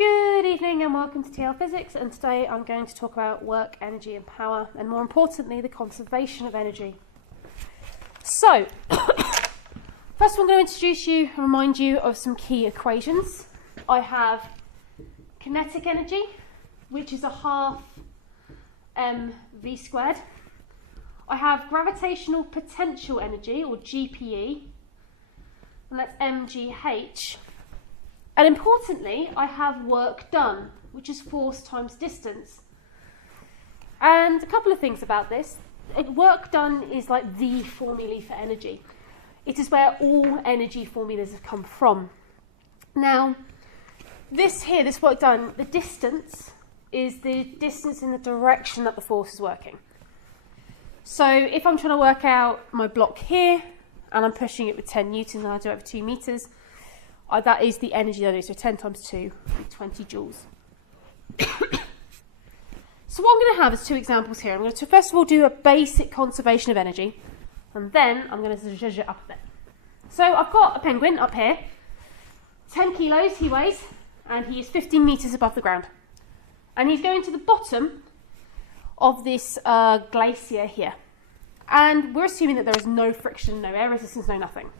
Good evening and welcome to TL Physics, and today I'm going to talk about work, energy and power, and more importantly the conservation of energy. So, first I'm going to introduce you and remind you of some key equations. I have kinetic energy, which is a half mv squared. I have gravitational potential energy, or GPE, and that's mgh. And importantly, I have work done, which is force times distance. And a couple of things about this. Work done is like the formulae for energy. It is where all energy formulas have come from. Now, this work done, the distance is the distance in the direction that the force is working. So if I'm trying to work out my block here, and I'm pushing it with 10 newtons, and I do it over 2 meters, that is the energy that I do, so 10 times 2, 20 joules. So what I'm going to have is two examples here. I'm going to first of all do a basic conservation of energy, and then I'm going to zhuzh it up a bit. So I've got a penguin up here, 10 kilos he weighs, and he is 15 meters above the ground. And he's going to the bottom of this glacier here. And we're assuming that there is no friction, no air resistance, no nothing.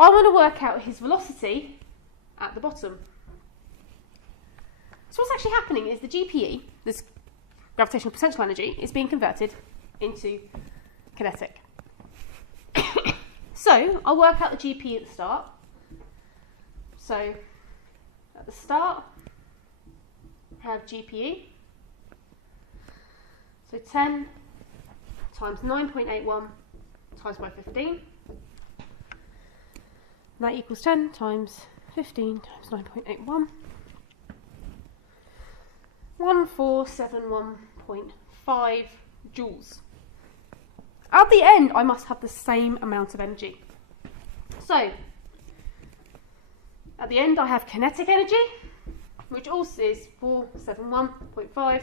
I want to work out his velocity at the bottom. So what's actually happening is the GPE, this gravitational potential energy, is being converted into kinetic. So I'll work out the GPE at the start. So at the start, I have GPE. So 10 times 9.81 times by 15. That equals 10 times 15 times 9.81. 1471.5 joules. At the end, I must have the same amount of energy. So, at the end, I have kinetic energy, which also is 471.5.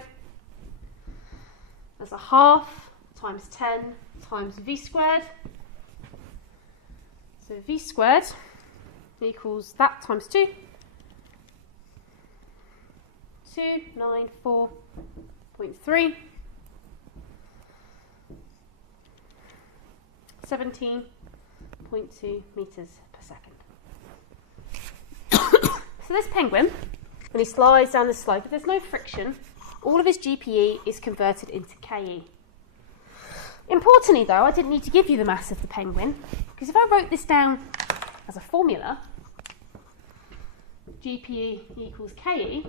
That's a half times 10 times v squared. So v squared equals that times 2. 294.3. 17.2 meters per second. So this penguin, when he slides down the slope, if there's no friction, all of his GPE is converted into KE. Importantly though, I didn't need to give you the mass of the penguin, because if I wrote this down as a formula, GPE equals KE,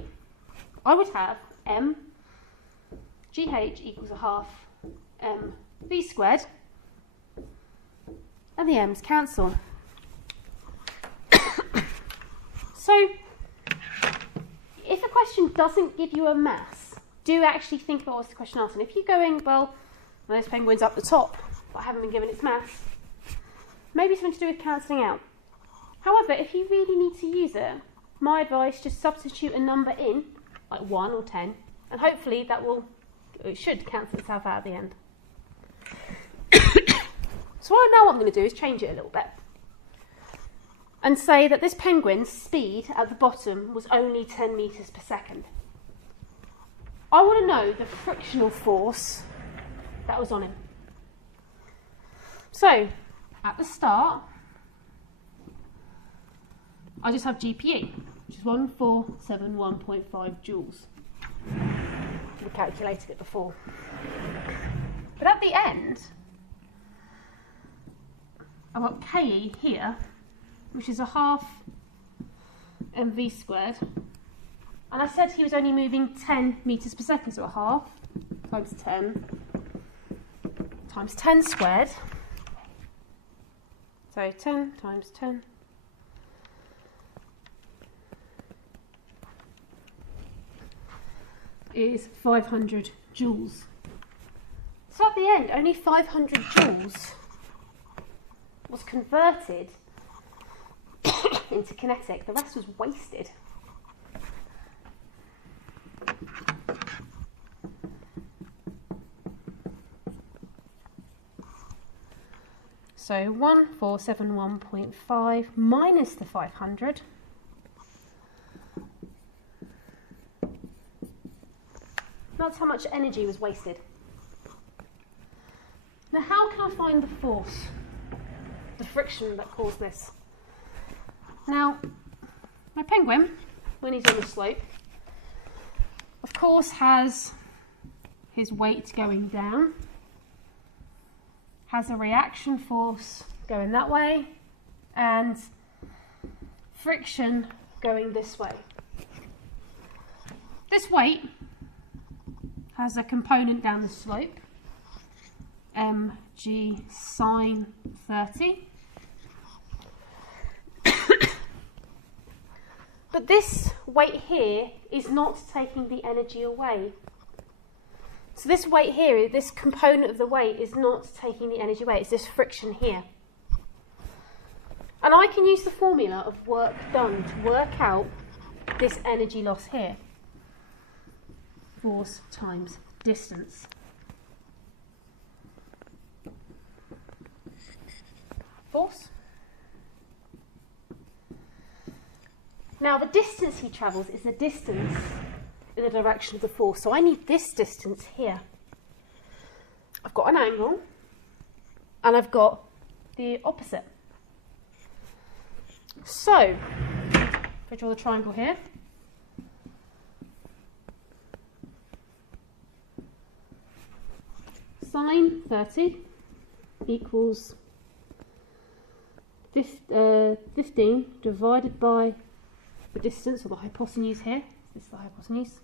I would have mgh equals a half mv squared, and the m's cancel. So, if a question doesn't give you a mass, do actually think about what's the question asking. If you're going, well, this penguin's up the top, but I haven't been given its mass, maybe something to do with cancelling out. However, if you really need to use it, my advice, just substitute a number in, like 1 or 10, and hopefully it should cancel itself out at the end. So now what I'm going to do is change it a little bit and say that this penguin's speed at the bottom was only 10 meters per second. I want to know the frictional force that was on him. So, at the start, I just have GPE, which is 1471.5 joules. We calculated it before. But at the end, I've got KE here, which is a half mv squared. And I said he was only moving 10 meters per second, so a half times 10 times 10 squared. So 10 times 10 is 500 joules. So at the end, only 500 joules was converted into kinetic. The rest was wasted. So 1471.5 minus the 500 That's how much energy was wasted. Now, how can I find the force, the friction that caused this? Now, my penguin, when he's on the slope, of course has his weight going down, has a reaction force going that way, and friction going this way. This weight has a component down the slope, mg sine 30. But this weight here is not taking the energy away. So this weight here, this component of the weight, is not taking the energy away. It's this friction here. And I can use the formula of work done to work out this energy loss here. Force times distance. Force. Now the distance he travels is the distance in the direction of the force. So I need this distance here. I've got an angle and I've got the opposite. So, if I draw the triangle here, sine 30 equals 15 divided by the distance, or the hypotenuse here. This is the hypotenuse.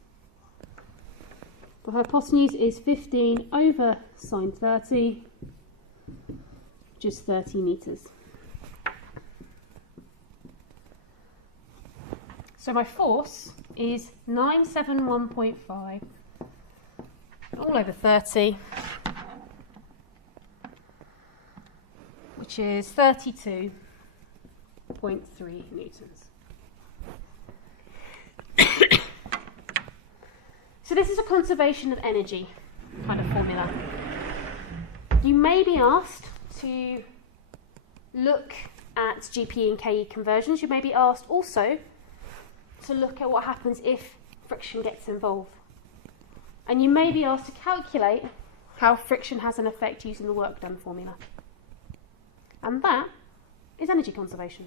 The hypotenuse is 15 over sine 30, which is 30 metres. So my force is 971.5 all over 30, which is 32.3 newtons. So this is a conservation of energy kind of formula. You may be asked to look at GPE and KE conversions. You may be asked also to look at what happens if friction gets involved. And you may be asked to calculate how friction has an effect using the work done formula. And that is energy conservation.